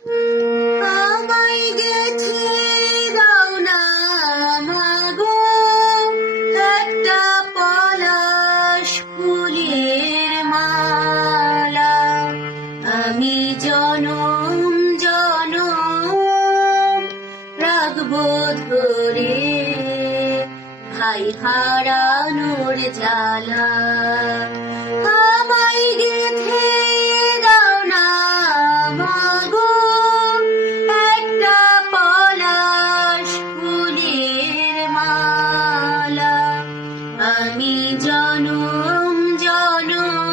আমায় মাগো একটা পলাশ মালা। আমি জনম জনম রাখব ধরে ভাই হারানোর জ্বালা। আমায় আমি জনম জনম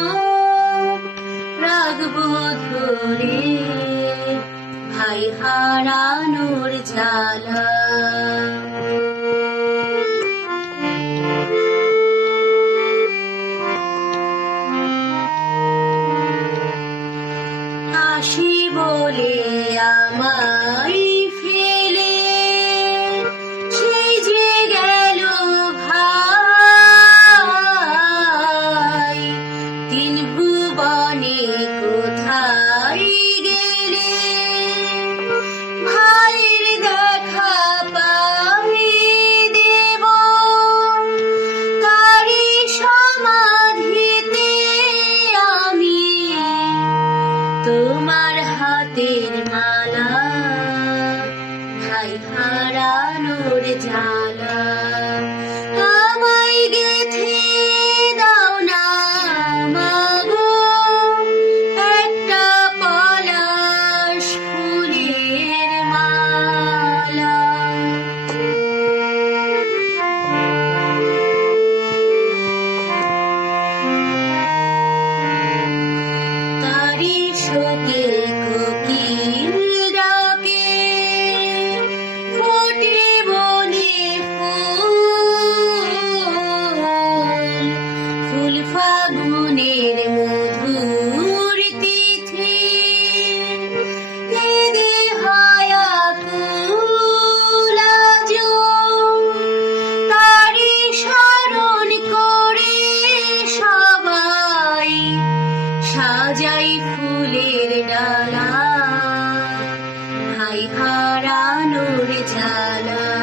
রাখব ধরে ভাই হারানোর জ্বালা। আসি বলে আমায় শোকে কোকিল ডাকে ফোটে ফুল ফাগুনের মধুর সাজাই ফুলের ডালা ভাই হারানোর জ্বালা।